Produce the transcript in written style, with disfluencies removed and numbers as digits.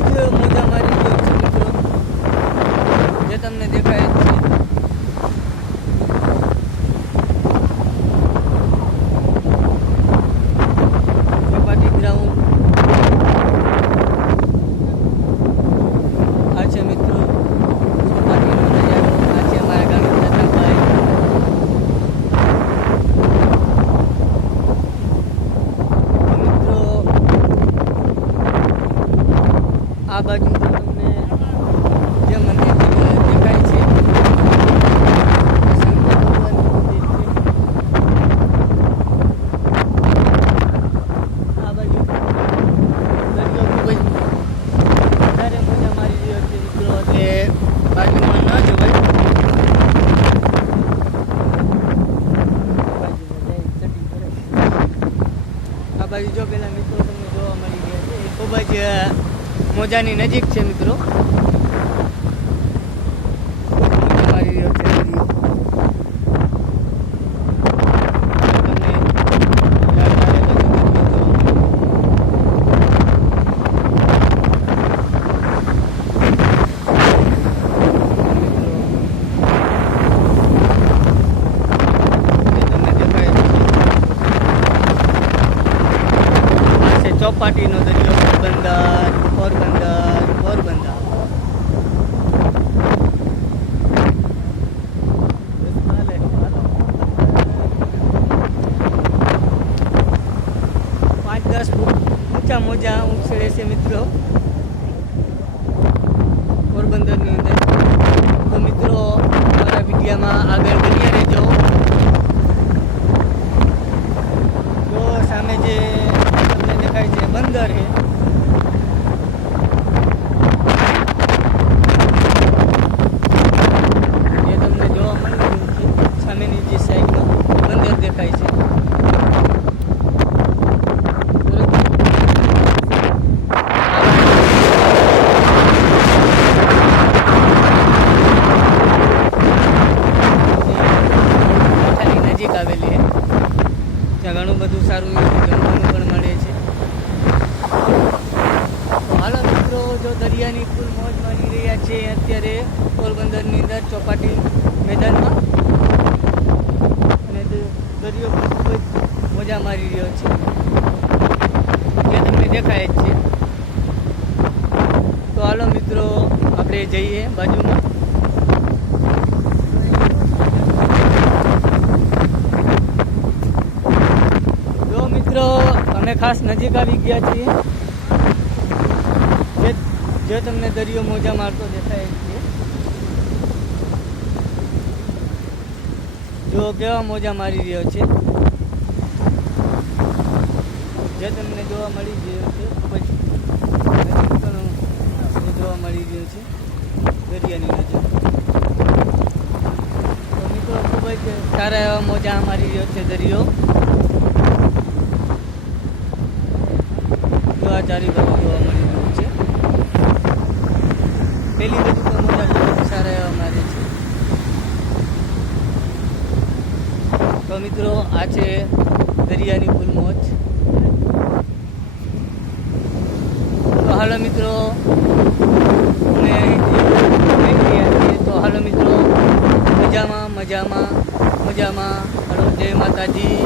જ મોજા મારી ગયો છે મિત્રો, જે તમને દેખાય છે. ચોપાટી ગ્રાઉન્ડ આ છે મિત્રો, ચોપાટીનો નજારો. આ છે અમારા ગામના ભાઈ. મિત્રો આ બાજુ તો તમને જે મંદિર દેખાય છે, શંકર ભગવાનનું મંદિર છે. આ બાજુ દરિયો ખૂબ જ વધારે મજા મારી રહ્યો છે મિત્રો, એટલે બાજુમાં ન જવાય. આ બાજુ જો પેલા મિત્રો તમને જોવા મળી ગયા છે, એ ખૂબ જ મોજાની નજીક છે મિત્રો. મજા મારી રહ્યો છે દરિયો. તમને યાદ આવે તો મિત્રો ચોપાટીનો દરિયો, પોરબંદર. પાંચ 10 ફૂટ ઊંચા મોજા ઉછળે છે મિત્રો પોરબંદરની અંદર. તો મિત્રો મારા વિડીયોમાં આગળ બન્યા રહેજો. તો સામે જે તમને દેખાય છે બંદર છે, એ તમને જોવા મળી રહ્યું છે. સામેની જે સાઈડમાં બંદર દેખાય છે. નજીક આવેલી છે, ત્યાં ઘણું બધું સારું એવું જમવાનું પણ મળે છે. તો હાલો મિત્રો, જો દરિયાની ફૂલ મોજ માણી રહ્યા છે અત્યારે પોરબંદરની અંદર ચોપાટી મેદાનમાં, અને દરિયો પણ ખૂબ જ મજા મારી રહ્યો છે, જે તમને દેખાય જ છે. તો હાલો મિત્રો, આપણે જઈએ બાજુમાં. અમે ખાસ નજીક આવી ગયા છીએ, જે તમને દરિયો મોજા મારતો દેખાય છે. જો કેવા મોજા મારી રહ્યો છે, જે તમને જોવા મળી રહ્યો છે. ખૂબ જ જોવા મળી રહ્યો છે દરિયાની નજર. તો મિત્રો ખૂબ જ સારા એવા મોજા મારી રહ્યો છે દરિયો. ચારી બાજુ જોવા મળી રહ્યું છે. પેલી બાજુ તો મોજા સારા એવા મારે છે. તો મિત્રો આ છે દરિયાની ફૂલ મોજ. તો હાલો મિત્રો, તો હાલો મિત્રો, મજામાં. હાલો, જય માતાજી.